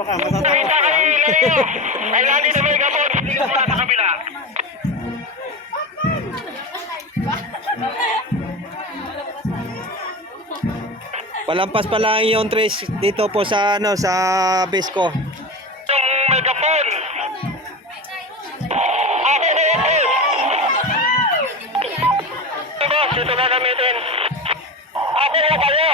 Dito ka, matatakas Kita ka ka lang. ilayo. Ay lagi na may gabon. Hindi ka muna sa kabila. Palampas pa lang yung trace dito po sa ano sa base ko. Yung may gabon. Ako na ito. Boss, ito na gamitin. Ako na kayo.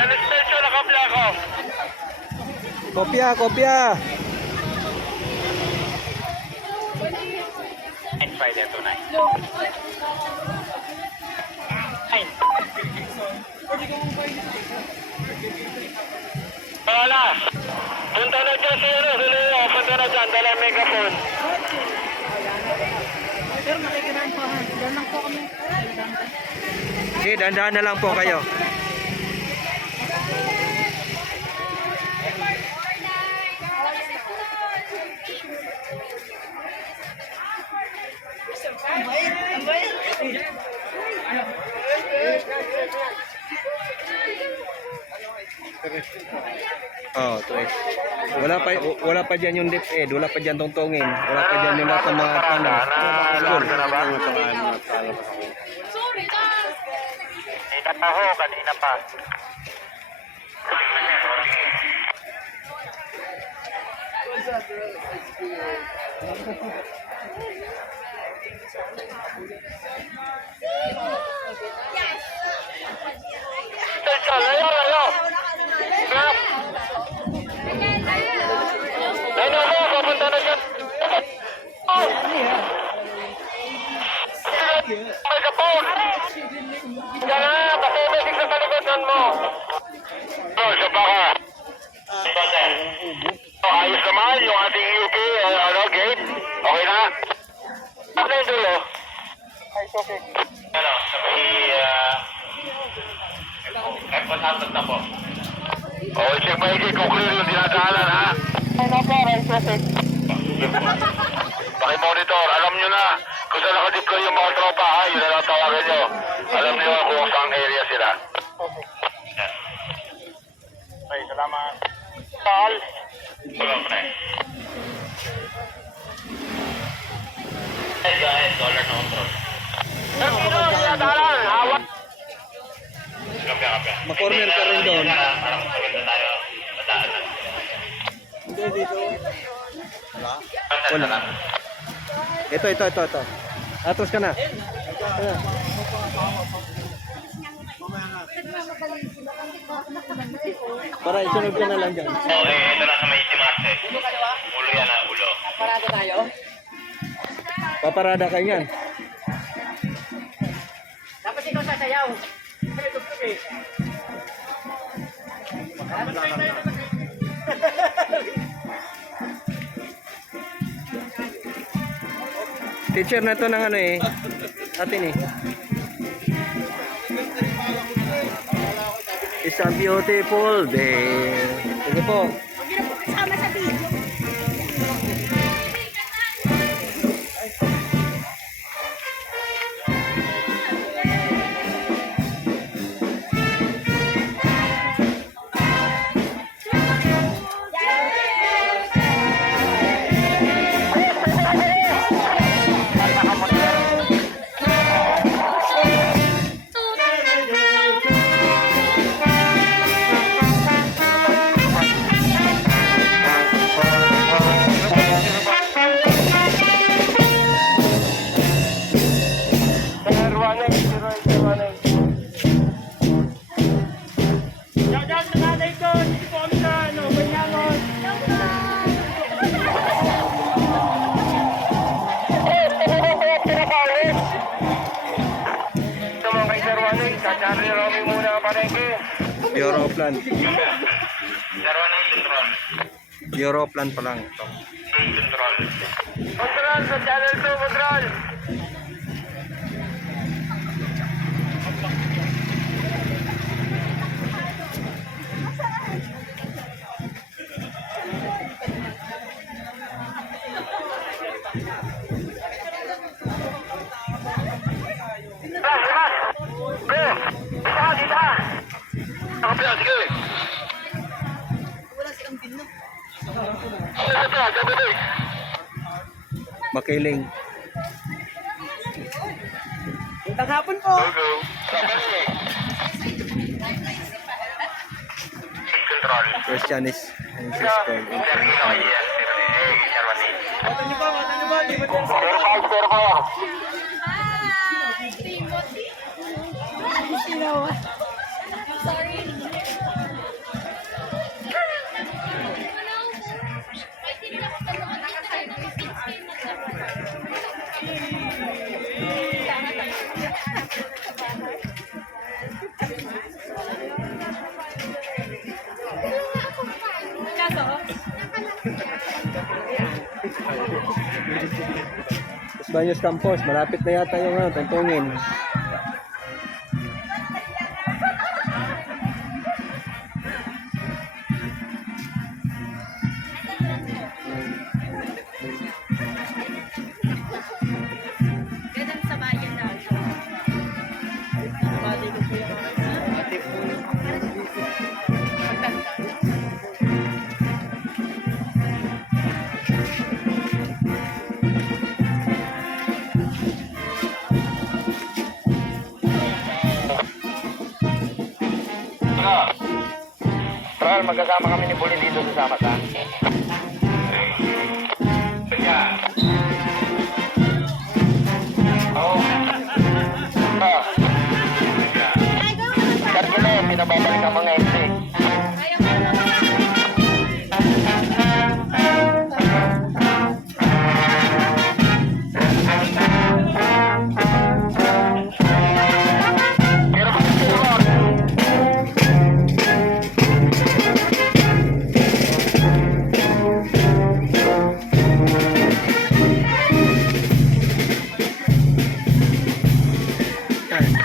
Extension na kabla ko. Kopya, kopya. Friday tonight. Wala. Punta na dyan si ano, Leo. Punta na dyan, dala megaphone. Sir, makikinaan po ha. Diyan lang po kami. Okay, dandahan na lang po kayo. Oh, tres. Wala pa diyan yung DepEd, wala pa diyan tungtungin, wala pa diyan yung lahat ng mga ano. School. Sorry na. Itataho kanina pa. Layo, layo. Stop. Layo mo, papunta na dyan. May kapon. Diyan na, pasibig sa talikodan mo. Oh, isa pa ka. Ayos naman yung ating UP, gate. Okay na? Ano yung dulo? Ay, okay. Ano, airport hatot na po. Oo, check pa higit kung clear yung dinadaanan, ha? Ano po, right traffic. Pakimonitor, alam nyo na kung saan nakadeploy yung mga tropa, ha? Yun na lang tawagan nyo. Alam nyo kung saan area sila. Okay, salamat. Paul. Wala pa na. Go ahead, dollar no control. Pero dinadaanan, hawak. Ma-corner ka rin doon. Parang maganda tayo madaanan. Hindi, dito. Wala. Ito. Atras ka na. Para isunod ka na lang dyan. Okay, ito na sa may Timase. Ulo yan ha, ulo. Parado tayo. Paparada kayo yan. Dapat ikaw sasayaw. Teacher na to ng ano eh. Atin eh. It's a beautiful day. Sige po. Sama sa video. Charlie Romy muna ang palengke. Europlan. Darwa na yung control. Europlan pa lang ito. Control. Control sa channel 2, control. Kapya, sige. Wala si Ambin, no? Kapya, gabi. Makiling. Puntang hapon po. Go, go. Kapya. Control. Christianis and Cisco. Watan niyo ba? Watan niyo ba? Di ba dyan sa... Sorry. Los Baños Campos, malapit na yata yung tungtungin. Ganun sa bayan na. Bali ko po yung ate po. Tral, magkasama kami ni Bully dito sa Samat, ha? Kaya. Oo. Kargila, pinababalik ang mga MC. Pero kung sino,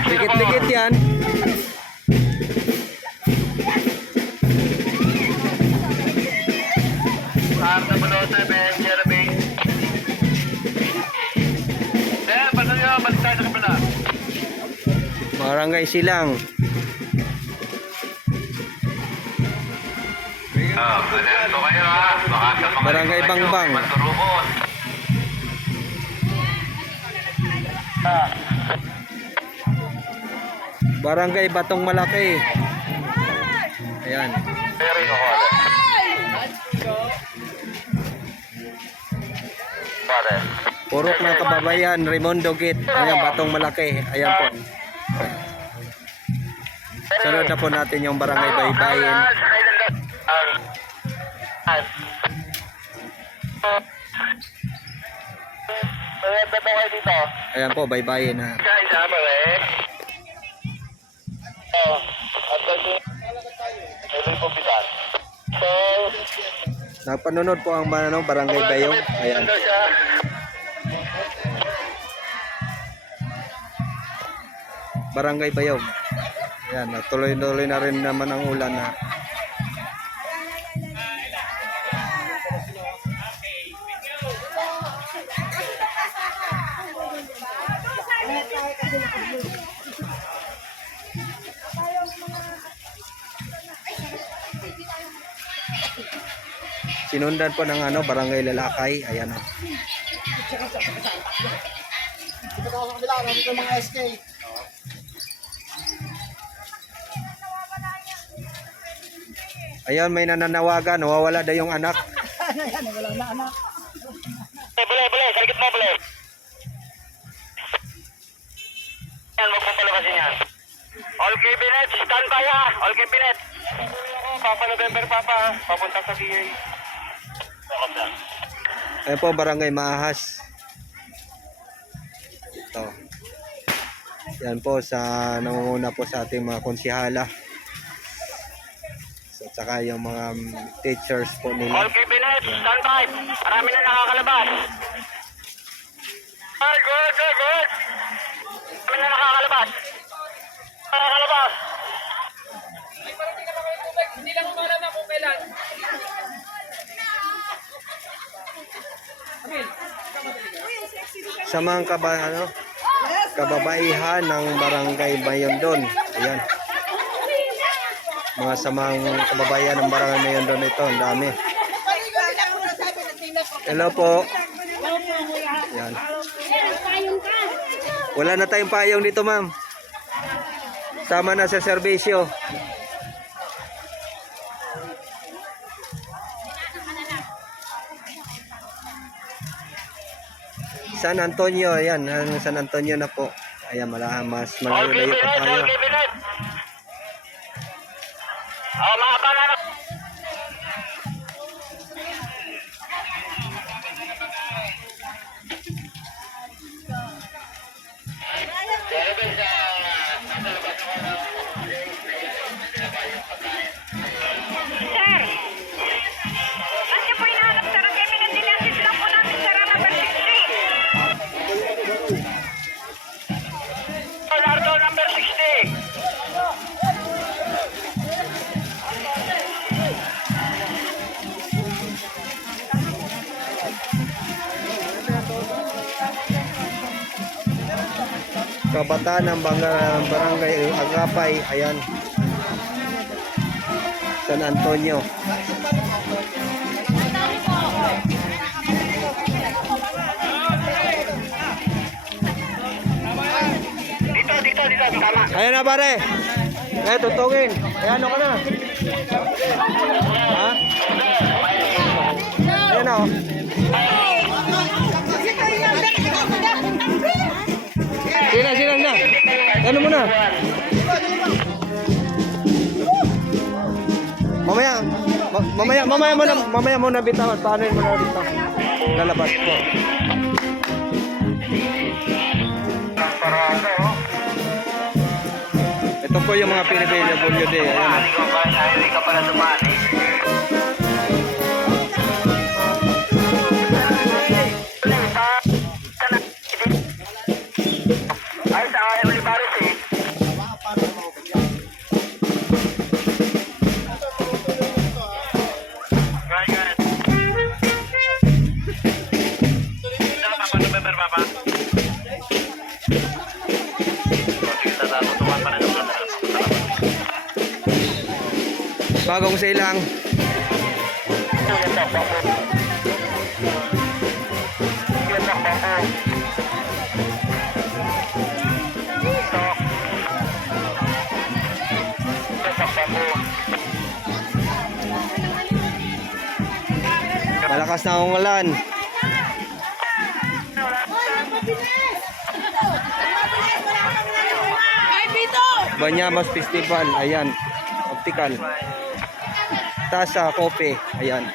Dikit-dikit yan. Arta Balosa, Ben Jeremy. Basta nyo, balik tayo sa kapila. Barangay Silang. Alam ko kayo, ha? Baka sa mga Barangay Bangbang. Maturubon. Barangay Batong Malaki. Ayan. Pero yun ako, Pare. Purok ng Kababayan, Raimundo Gate. Ayan, Batong Malaki. Ayan po. Sunod na po natin yung Barangay Baybayin. Ayan po, Baybayin ha. Nagpanunod po ang Barangay Bayong. Ayan. Barangay Bayong. Ayan, tuloy-tuloy na rin naman ang ulan na. Sinundan po ng Barangay Lalakay. Ayan o. Dito ako sa kabila. Nandito yung mga SK. Ayan, may nananawagan. Nawawala daw yung anak. Ano yan? Wala na anak. Bule, sa likit mo, bule. Yan, huwag mong palabasin yan. All cabinet, stand by ha. All cabinet. Papa November, Papa. Papunta sa PA. Ayan po, Barangay Maahas. Ito. Yan po sa nangunguna po sa ating mga konsihala. So, tsaka yung mga teachers po All nila. cabinet, stand by. Marami na nakakalabas. Ay, good. Marami na nakakalabas. Nakakalabas. Hindi lang umalaman kung kailan. Sa mga kababaihan ng Barangay Bayondon. Ayan. mga samang kababayan ng barangay Mayon doon ito. Ang dami. Hello po. Yan. Wala na tayong payong dito, ma'am. Tama na sa serbisyo. San Antonio, ayan, San Antonio na po. Ayan, mas All malayo pa cabinet, tayo. all cabinet. Mga pangarap. Sir, ba't niyo po hinahanap, sir? Ang cabinet nila, assist lang po natin, sir, ang number 60. Lardo number 60. Kabataan ng barangay Agapay, ayan. San Antonio. Dito, tama. Ayan na pare. Eh, tutungin. Ayan, ano ka na? Ha? Ayan na, oh. Sila. Ano mo na? Mamaya mo na bitawan. Paano mo na dito? Lalabas po. Ito po yung mga PWD. Ayan. Hindi ka pala dumani. Ay, sa Olivares eh. Right. Papa, November, Papa. Natutuwa pa rin ang mga. Bagong silang. Malakas na ang ulan. Banyabas Festival, ayan. Optical. Tasa, Kope, ayan.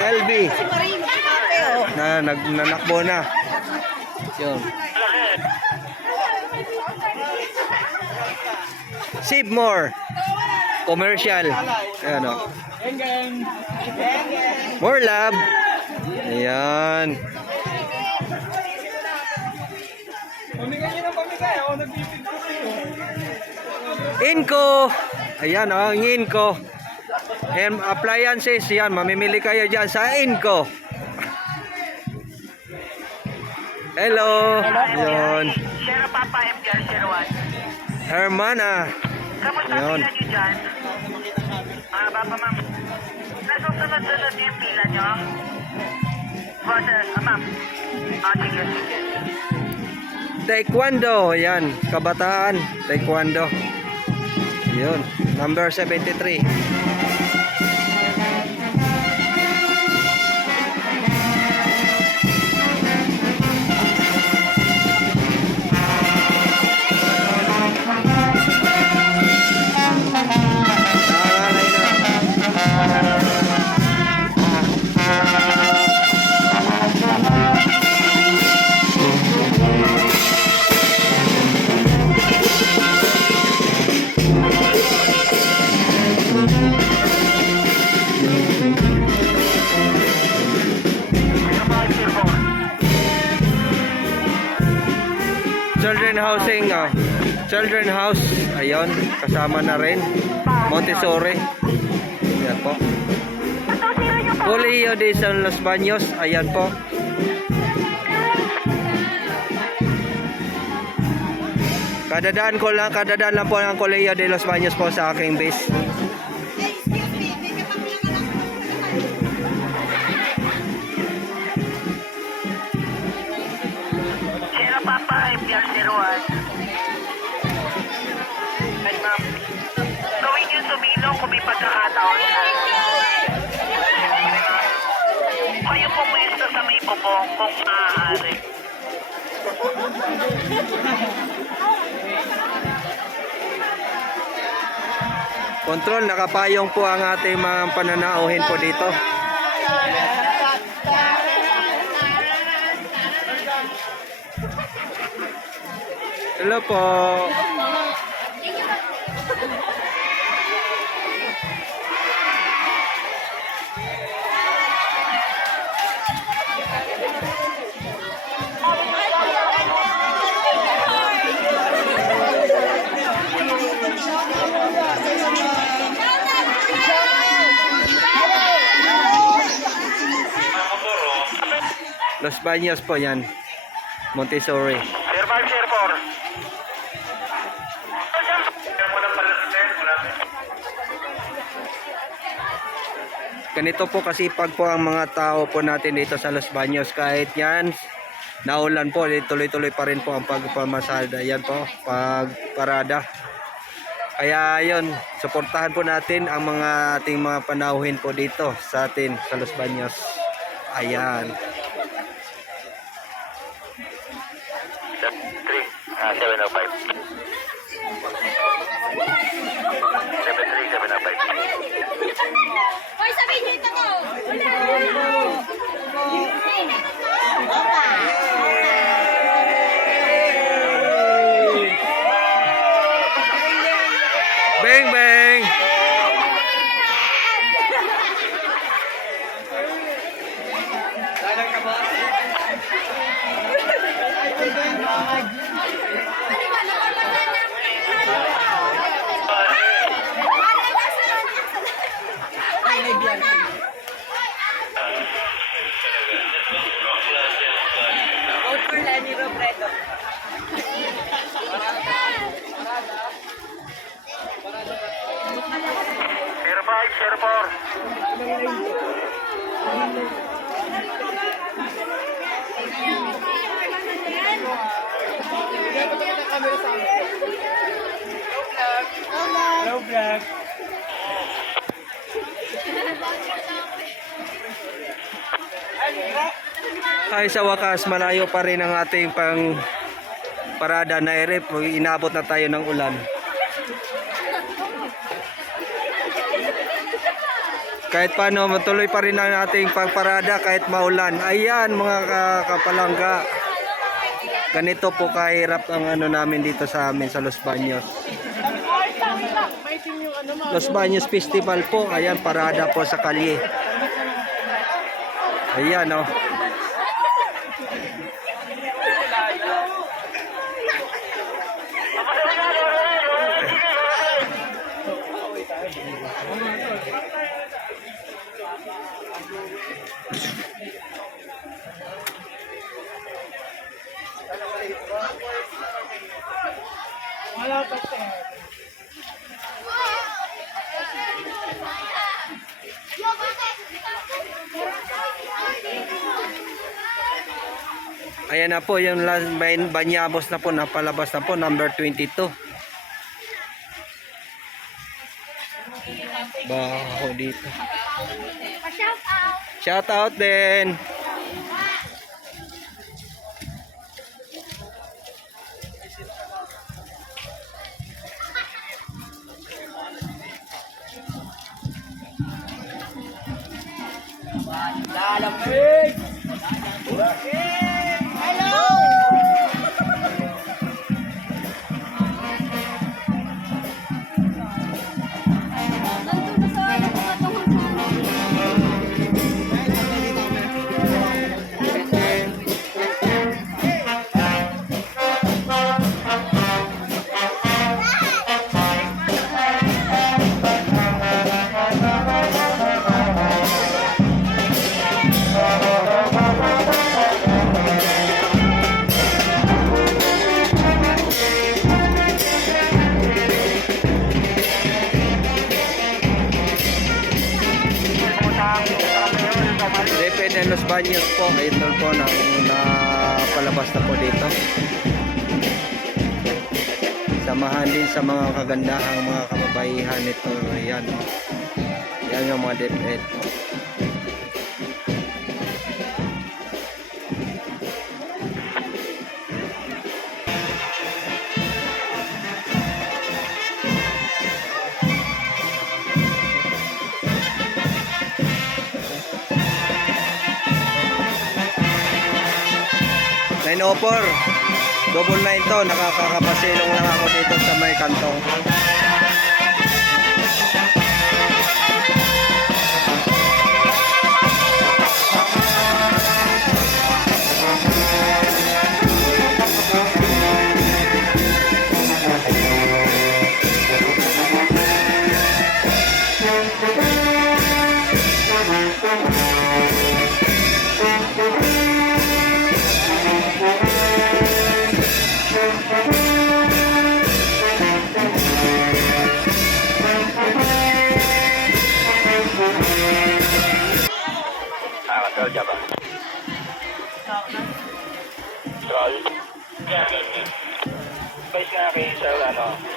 LB. Nanakbo na. Yun. Sibmore. Commercial. Ayan o. More love. Ayan. Inco. Ayan o, ang Inco. And appliances, yan. Mamimili kayo dyan sa Inco. Hello. Ayan. Share Papa MGR 01. Hermana. Kamusta Ayun. pila nyo dyan? Papa, ma'am. Nasusunod-sunod yung pila nyo? Ma'am. Sige. Taekwondo. Ayan. Kabataan. Taekwondo. Yun. Number 73. Children house, ayun, kasama na rin. Montessori. Ayan po. Colegio de San Los Baños, ayan po. Kadadaan lang po ang Colegio de los Baños po sa aking base. Sino Papa, MPR01? Ay, ma'am. Gawin niyo sumilong kung may pagkakataon na. Kayo pumuesto sa may bubong kung maaari. Control, nakapayong po ang ating mga pananauhin po dito. Hello po. Los Baños po yan. Montessori. Share 5, share 4. Ganito po kasi pag po ang mga tao po natin dito sa Los Baños, kahit yan naulan po, tuloy-tuloy pa rin po ang pagpamasada. Yan po, pagparada. Kaya yun, suportahan po natin ang mga ating mga panauhin po dito sa atin sa Los Baños. Ayan. 705. 73705. Hoy, sabihin niyo ito ko. Bang bang. Share 5, share 4. Hello, vlog. Ay, sa wakas, malayo pa rin ang ating pang parada na ere. Inabot na tayo ng ulan. Kahit paano, matuloy pa rin ang ating pagparada kahit maulan. Ayan mga kapalangga. Ganito po kahirap ang ano namin dito sa amin sa Los Baños. Los Baños Festival po. Ayan, parada po sa kalye. Ayan oh. Ayan na po yung Banyabos na po, napalabas na po, number 22. Baho dito. Shout out din. Pride and Los Baños po. Ito po na palabas na po dito. Samahan din sa mga kagandahang mga kababaihan ito. Yan. Yan yung mga DepEd. Nine Opor, double 9 to, nakakakapasilong lang ako dito sa may kantong. Troll siya ba? Troll? Base nga kayo sa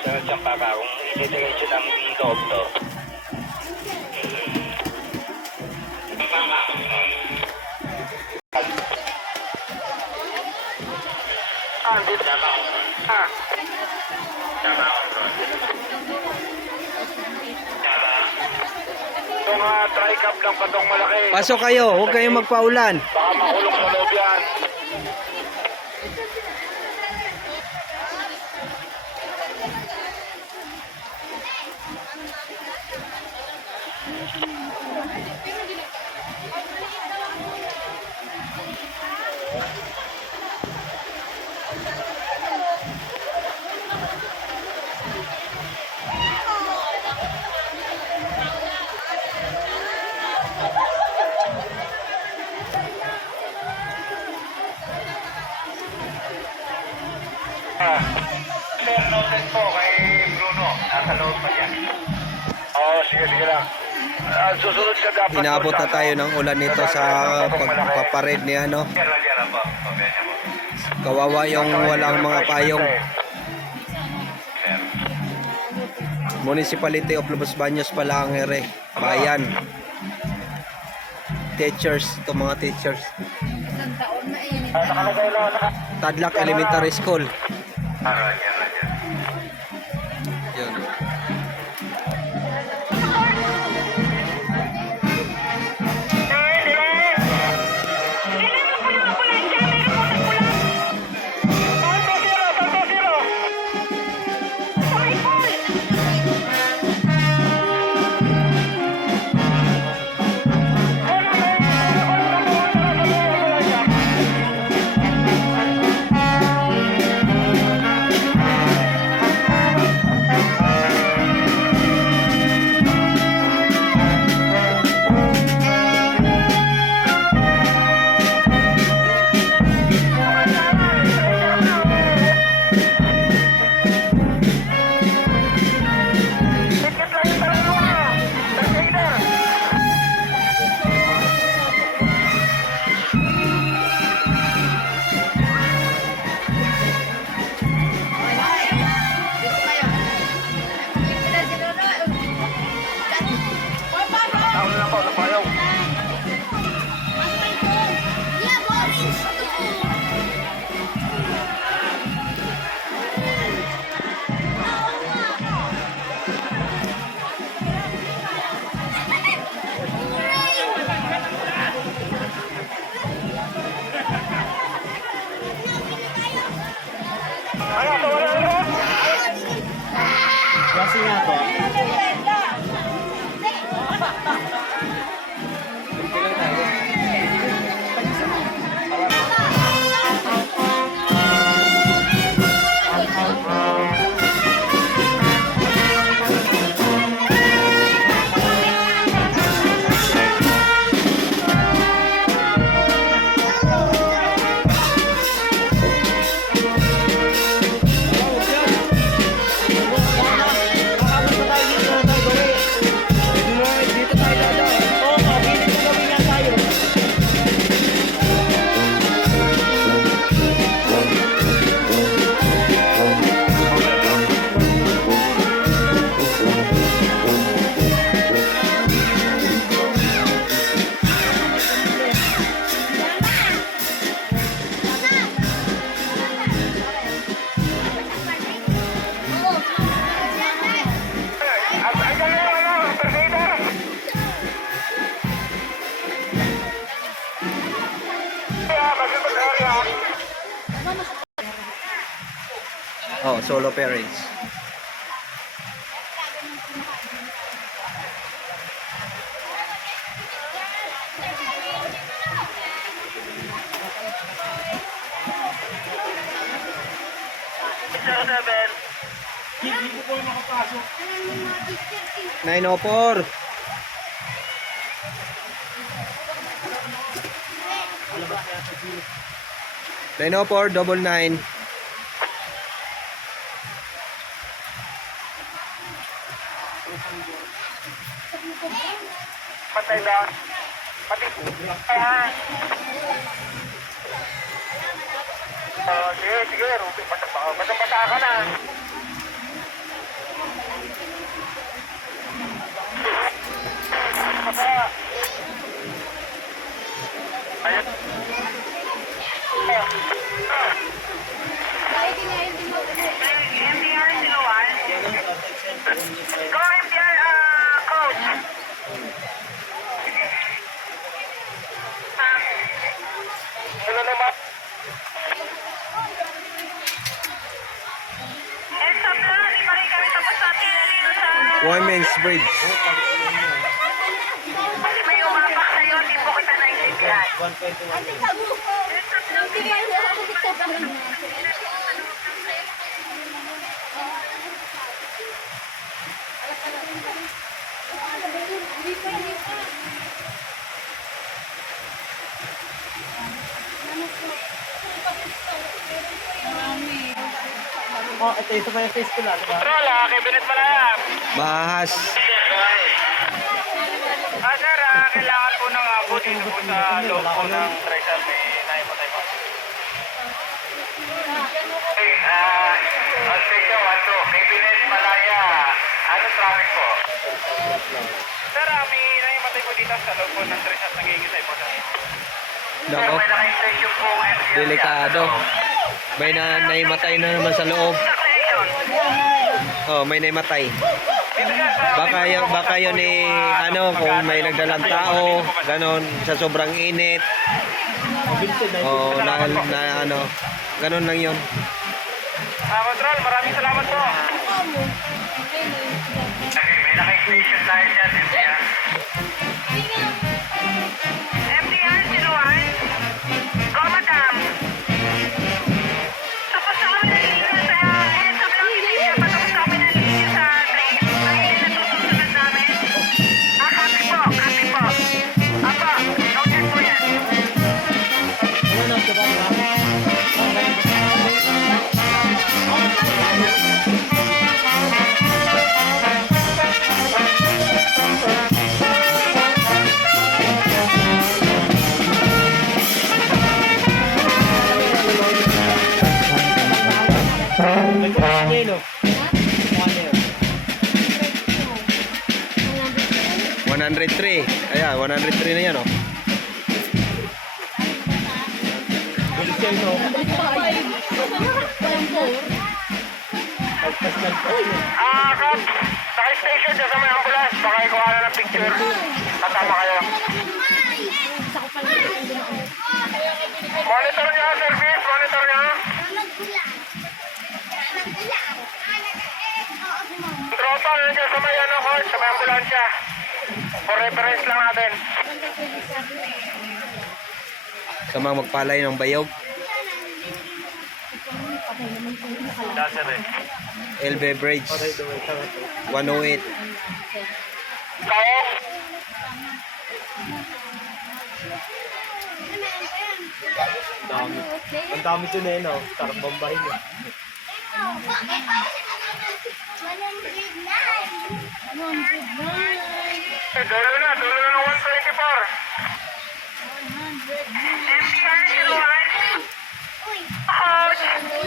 sa Champaka kung itidiretso ng loob to. Dito na ba? Tama ako, Troll. Itong tri-cup lang pa itong malaki. Pasok kayo, huwag kayong magpaulan. Baka makulong sa loob yan. Sir, noted po kay Bruno. Nasa loob pa yan. Oo, sige lang. Susunod siya dapat. Inabot na tayo ng ulan nito sa pagpapared ni ano. Kawawa yung walang mga payong. Municipality of Los Baños pala ang ere. Bayan. Teachers, ito mga teachers. Nakalagay lang. Tadlak Elementary School. Yun. Kasi nga po. Dito tayo solo parents. Hindi ko po makapasok. 904. Nine oh four double nine. Patay lang. Pati. Ah. Sige, sige, Ruby. Basta ka na. Basta. Ayun. MTR Siluan. Go MTR, coach. Ano naman? Heads up lang, di pa rin kami tapos sa pinarino sa... Women's Bridge. May umapak sa'yo, di po kita naintindihan. Oh, ito yung sa face ko lang, diba? Control kay Binet Malayap. Bahas. Sir, kailangan po ng abot dito po sa loob po ng tricep may naipatay po. Okay, station 1-2, kay Binet Malaya. Anong traffic po? Sir, may naipatay po dito sa loob po ng tricep nagigisay po. Sir, Nako, may naka-station po MCR. delikado. May naimatay na naman sa loob. Oh, may naimatay. Baka yun eh, ano, kung may nagdalang tao, ganon, sa sobrang init. Oh, ano, ganon lang yun. Control, maraming salamat po. May naka-station tayo dyan, MCR. MTR Siluan. Go, madam. Tapos na kami nalilino sa... Heads up lang, hindi siya patapos na kami nalilino sa train. Ay, natutusunod namin. Copy po, copy po. Apa, noted po yan. Ano, diba? May kumain no? 103. Ayan, 103 na yan, oh. Balik siya no? Kap, naka-station dyan sa may ambulance. Baka ikuha na ng picture. Kasama kayo. Monitor niya, service. Monitor niya. Tropa, nandiyan sa may ano, coach, sa may ambulansya. For reference lang natin. Sa mga magpalay ng bayog. That's it. LB Bridge. 108. Kaya? Dami. Ang dami dun eh, no? Sarap bambahin eh. Dulo na ng 124. MTR Siluan.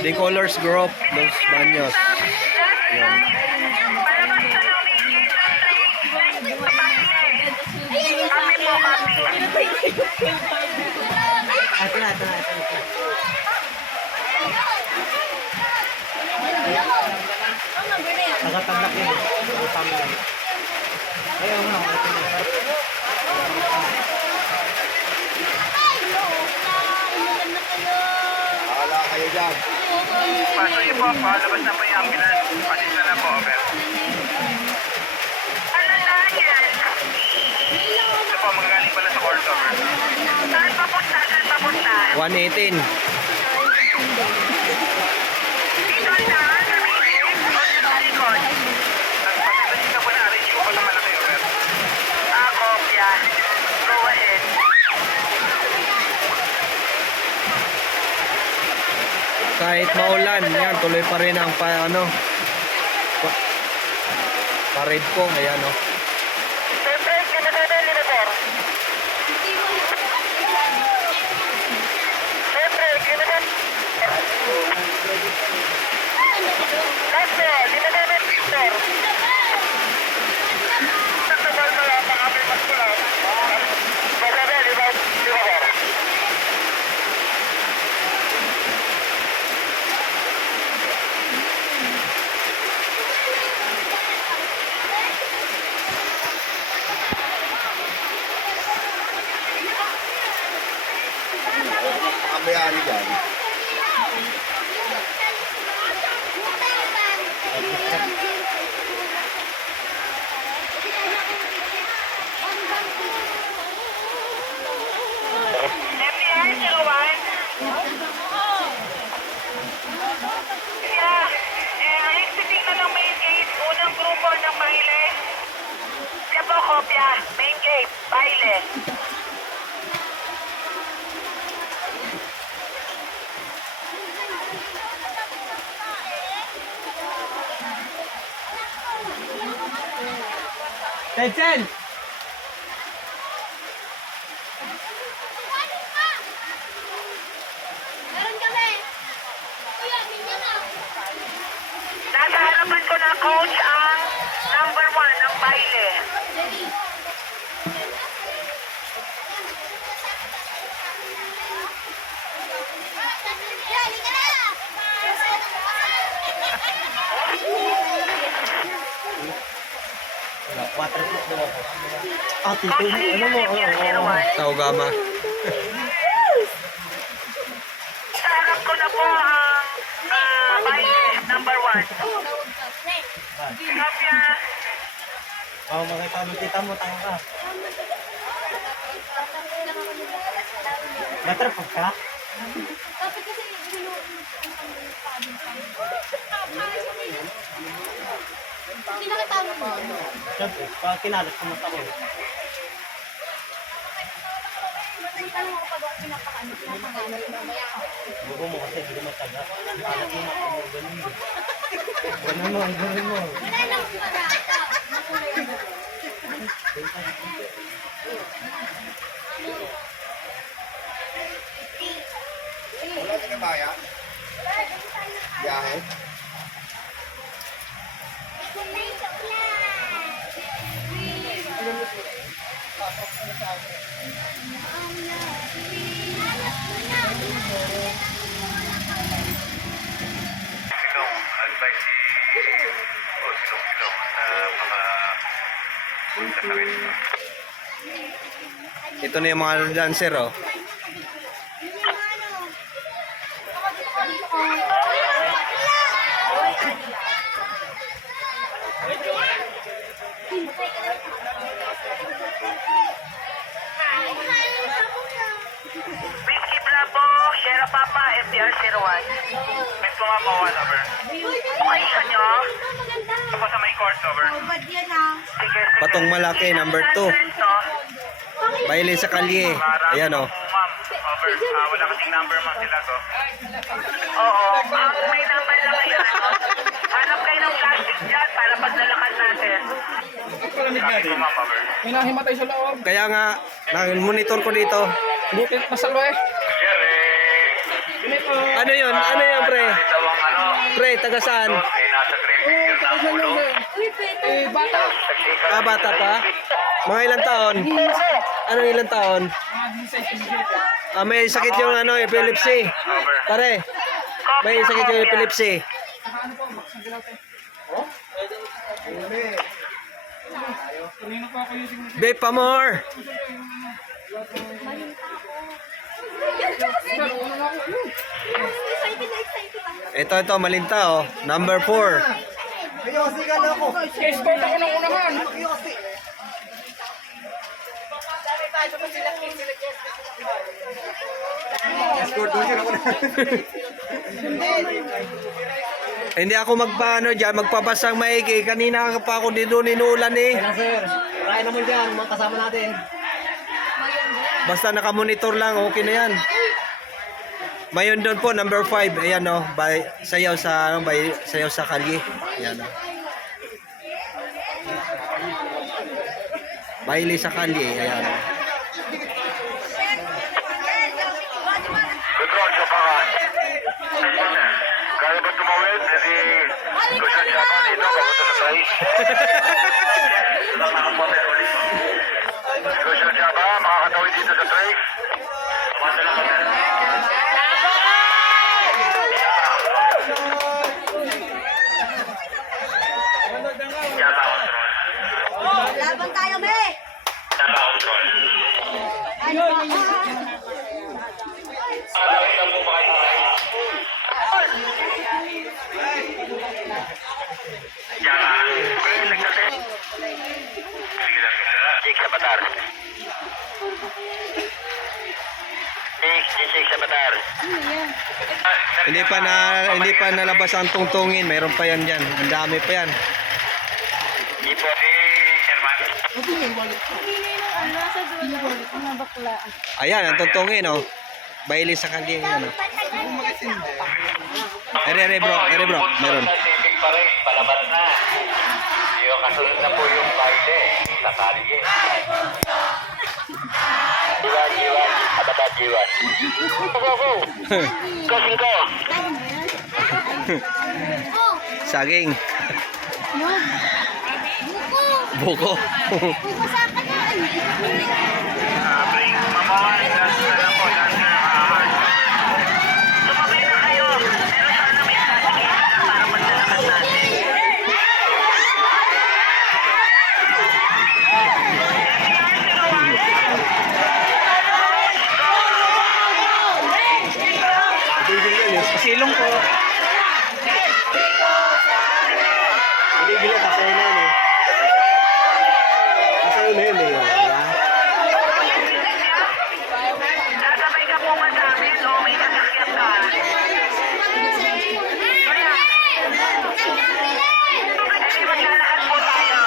The Colors Group, Los Baños. Palabas na namin yung train. Copy po, copy. Ito na. Nagatablak yun eh. Utang yan. Ayaw mo na. Wala kayo dyan. Paso niyo po, palabas na po yung ambulance. Pasensya na po, over. Ano na yan? Ito po, magagaling pala sa court, over. Saan papunta? Saan papunta? 118. Dito na, sa may o sa likod? Pagkakasin na po na-arrange ko pa sa malaki, over. Kopya. Go ahead. Kahit maulan, yan, tuloy pa rin ang parade po, ayan o. Siyempre, kinagana ni Motor. Siyempre, kinagana. Kasi, kinagana ni Motor. Nagtabal mo lang ang aming maskulang. Masabi, di ba? Di ba, Motor? Kamayari dyan. FDR 01. Exiting na ng main gate. Unang grupo ng baile. Kaya po, kopya. Main gate. Baile. Tensen! Meron kami. Kuya, minyan na. Nasa harapan ko na, coach, ang number 1 ng baile. Kuya, halika na. Waterproof daw ako. Ah, tito, Coach Lee, ano mo? FDR 01. Tao gama. Sa harap ko na po ang baile, number 1. Kopya. Oh, makita mo, kita mo, tanga ka. Waterproof ka? Dapat kasi hindi nakita mo. Siyempre, pag kinalat ko mata ko. Tanong ako pag pinapakaano mamaya. Buko mo kasi, hindi ko mataga. Kalat mo ako mo, ganun. Ganun mo, ganun mo. Wala nang pagkakata. Wala ka na baya? Biyahe? Silong, advice Silong na punta sa rin. Ito na yung mga dancer oh. Whiskey Bravo, Sierra Papa, FDR 01. May pumapawan, over. Location nyo? Ito po sa may court, over. Sige, sige. Patong malaki, number 2. Baile sa kalye. Ayan oh. Ma'am, over. Wala kasing number, ma'am, sila to. Oo, ang may number lang ngayon. Hanap kayo ng plastic dyan para paglalakad natin. Sabi ko, ma'am, over. May nahimatay sa loob. Kaya nga, monitor ko dito. Bukit nasalwa eh. Jerry! Ano yun? Ano yun, pre? Ito ang ano, Pre, taga saan? ay nasa grave figure na ang ulo. Eh, bata. Ah, bata pa? Mga ilang taon? Ano ilang taon? Ah, may sakit yung ano, epilepsy. Over. Pare, may sakit yung epilepsy. Babe pa more. Ito, malinta oh. Number 4. Escort ako ng unahan. Hindi ako magpaano dyan, magpabasang maigi. Kanina pa ako dito ninulan eh. Kaya sir, kaya naman dyan, mga kasama natin. Basta nakamonitor lang, okay na yan. Mayon doon po, number 5. Ayan oh, sayaw sa kalye. Ayan oh. Baile sa kalye, ayan oh. Control sa pangan. Kaya ba tumawid? Hindi ko siya siya pa dito. Kamusta sa size? Ko siya siya ba? Makakatawid dito sa trace? Laban tayo, be! Ano ba? Jake sa batar. Jake sa batar. Hindi pa nalabas ang tungtungin, mayroon pa yan diyan. Ang dami pa yan. Ipo si Sherman. Ayan, ang tungtungin oh. Baile sa kalye yan oh. Ere bro, meron. Sisig pa rin, palabas na. Yung kasunod na po yung baile sa kalye. Jiwan. Ababa, Jiwan. Go. Go. Oh! Saging. Yun! Buko! Buko. Buko sa kanan! Tumabay na kayo. Pero sana may sasagitan na para maglalakad natin. Silong po. Hindi gila, kasaya na yun eh. Kasaya na yun eh. Sasabay ka po ba sa amin o may sasakyan ka? Hindi maglalakad po tayo.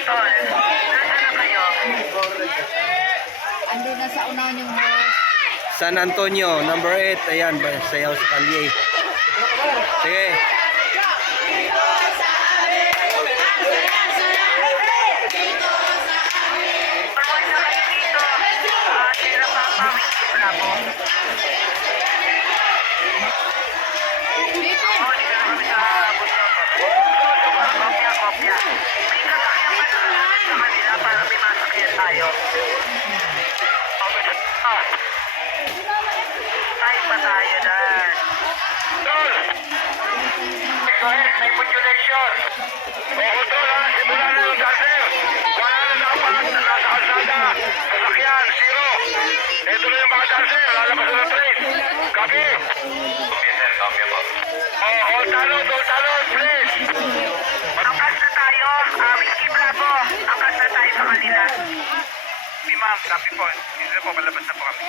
Tol, nasaan na kayo? Ando na sa unahan yung San Antonio, number 8. Ayan, sayaw sa kalye. Sige. Pagod na kayo dito. Sila pa ang pamit sa Bravo. Hindi ka na kami sa Busto. Kopya. May sasakyan ka na sa kanila para may masakyan tayo. Tayo pa tayo dyan. Tol! Correct, may modulation. Oo, Tol, ha? Simula na yung dancer. Wala na dapat na nasa kalsada. Sasakyan, zero. Ito na yung mga dancer. Lalabas na ng trace. Copy? Copy, sir. Copy po. Oh, all talon, please. Angkas na tayo. Whiskey Bravo. Angkas na tayo sa kanila. Si ma'am, copy po. Hindi po, malabas na po kami.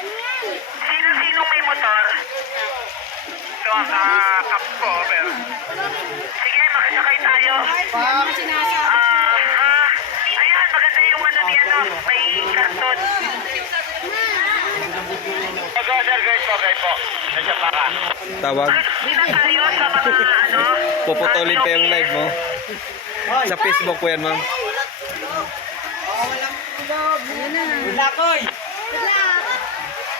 Sino-sinong may motor? Ito ang up po, over. Sige, makisakay tayo. Ayan, maganda yung ano ni ano. May karton. Okay, sir, guys po. Nandiyan pa ka. Tawag. Sina tayo sa mga ano. Puputulin pa yung live mo. Sa Facebook po yan, ma'am.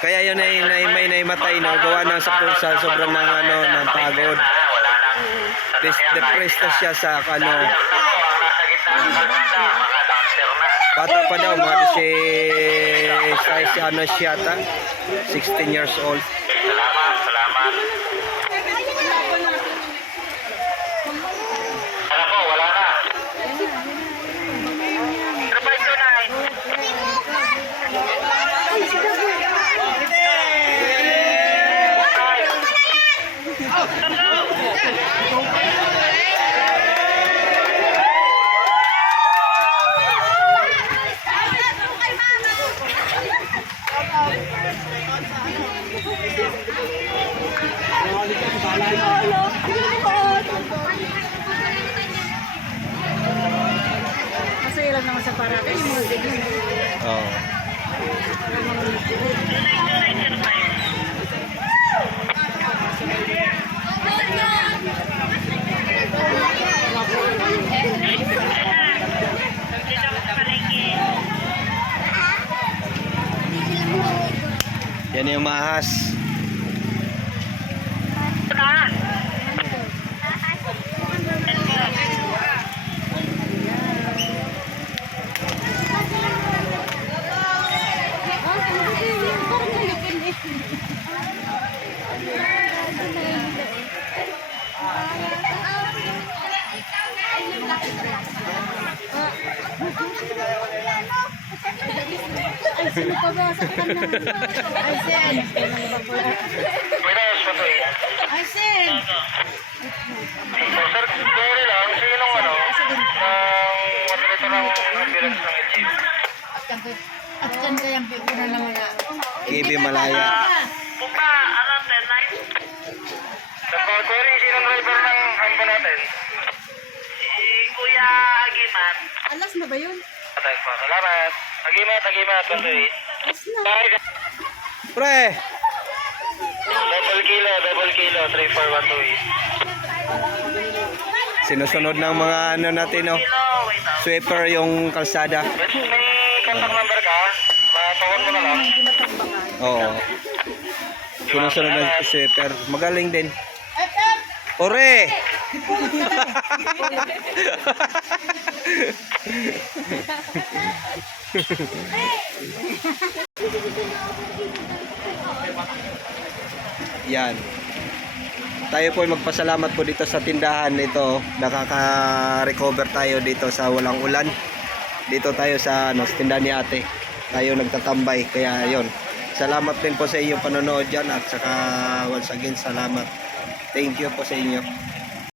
Kaya yun ay may naimatay no, gawa ng sa sobrang ng ano ng pagod. Wala nang Depressed na siya sa ano. nasa gitna ng kalsada, mga dancer na. Bata pa daw, mga size ano siya ta, 16 years old. Salamat, salamat. Ano po, wala na. Trabay tunay. Masaya lang naman sa parada. Oh. Yan yung mahas. Minus pa to eh. Sir, sorry lang. Sinong ano? Moderator ng ambulance ng LGU. KB Malaya. Pupa, around 10-9. Nagpa-query, sinong driver ng ambo natin? Si Kuya Agiman. Alas na ba yun? Patay pa. Salamat. Agimat, 28. Bye. Pre, Double kilo, 34128. sinusunod ng mga ano natin, no? Wait up. Sweeper yung kalsada. May contact number ka? Matawag mo na lang. Oo. Sinusunod ng sweeper. Magaling din. Ore! Yan. Tayo po ay magpasalamat po dito sa tindahan ito. Nakaka-recover tayo dito sa walang ulan. Dito tayo sa ano, sa tindahan ni ate. Tayo nagtatambay. Kaya yon. Salamat din po sa inyong panonood dyan. At saka once again salamat. Thank you po sa inyo.